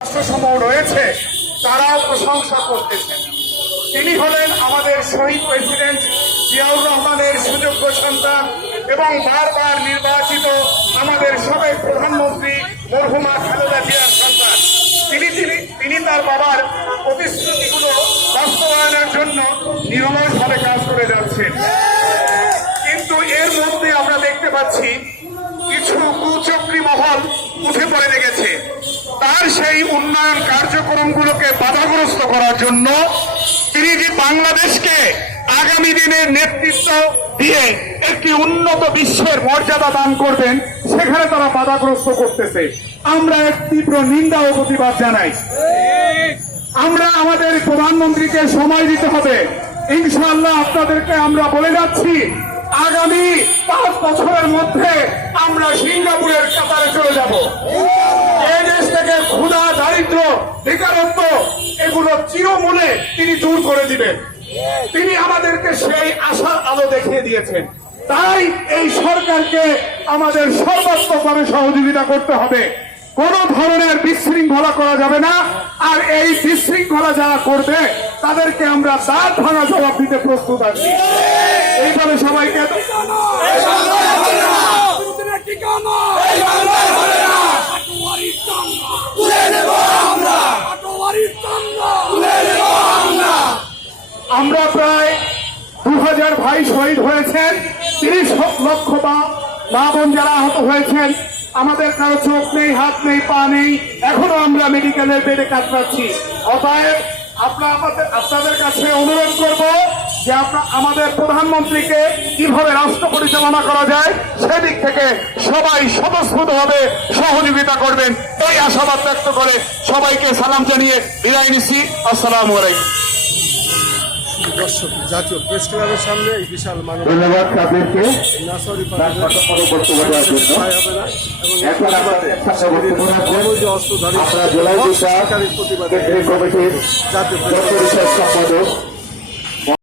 রাষ্ট্রসমূহ রয়েছে তারাও প্রশংসা করতেছেন। তিনি হলেন আমাদের শহীদ প্রেসিডেন্ট জিয়াউর রহমানের সুযোগ্য সন্তান এবং বারবার নির্বাচিত আমাদের সাবেক প্রধানমন্ত্রী মরহুমা খালেদা জিয়ার সন্তান। তিনি তার বাবার প্রতিশ্রুতিগুলো বাস্তবায়নের জন্য নিরলসভাবে কাজ করে যাচ্ছেন। কিন্তু এর মধ্যে আমরা দেখতে পাচ্ছি কিছু কুচক্রী মহল উঠে পড়ে লেগেছে। তার সেই উন্নয়ন কার্যক্রমগুলোকে বাধাগ্রস্ত করার জন্য তিনি যে বাংলাদেশকে আগামী দিনের নেতৃত্ব দিয়ে একটি উন্নত বিশ্বের মর্যাদা দান করবেন, সেখানে তারা বাধাগ্রস্ত করতেছে। আমরা এক তীব্র নিন্দা ও প্রতিবাদ জানাই। আমরা আমাদের প্রধানমন্ত্রীকে সময় দিতে হবে। ইনশাআল্লাহ আপনাদেরকে আমরা বলে যাচ্ছি, আগামী 5 বছরের মধ্যে আমরা সিঙ্গাপুরের কাতারে চলে যাব। এই দেশ থেকে ক্ষুধা, দারিদ্র, বেকারত্ব এগুলো চিরমূলে তিনি দূর করে দিবেন। তিনি আমাদেরকে সেই আশার আলো দেখিয়ে দিয়েছেন। তাই এই সরকারকে আমাদের সর্বাত্মকভাবে সহযোগিতা করতে হবে। কোন ধরনের বিশৃঙ্খলা করা যাবে না। আর এই বিশৃঙ্খলা যারা করবে তাদেরকে আমরা দাঁত ভাঙা জবাব দিতে প্রস্তুত আছি। এইভাবে সবাইকে আমরা প্রায় 2000 ভাই শহীদ হয়েছেন, 30 লক্ষ মা বোন যারা আহত হয়েছেন। আমাদের কারো চোখ নেই, হাত নেই, পা নেই, এখনো আমরা মেডিকেলের বেডে কাতরাচ্ছি। অতএব আপনাদের কাছে অনুরোধ করব যে আমাদের প্রধানমন্ত্রীকে কিভাবে রাষ্ট্র পরিচালনা করা যায় সেদিক থেকে সবাই স্বতঃস্ফূর্তভাবে সহযোগিতা করবেন, এই আশাবাদ ব্যক্ত করে সবাইকে সালাম জানিয়ে বিদায় নিচ্ছি। আসসালামু আলাইকুম। দর্শক, জাতীয় প্রেস ক্লাবের সামনে এই বিশাল ধন্যবাদ তাদেরকে অস্ত্রধারী আপনারা জেলা কমিটির প্রতিবাদে সম্পাদক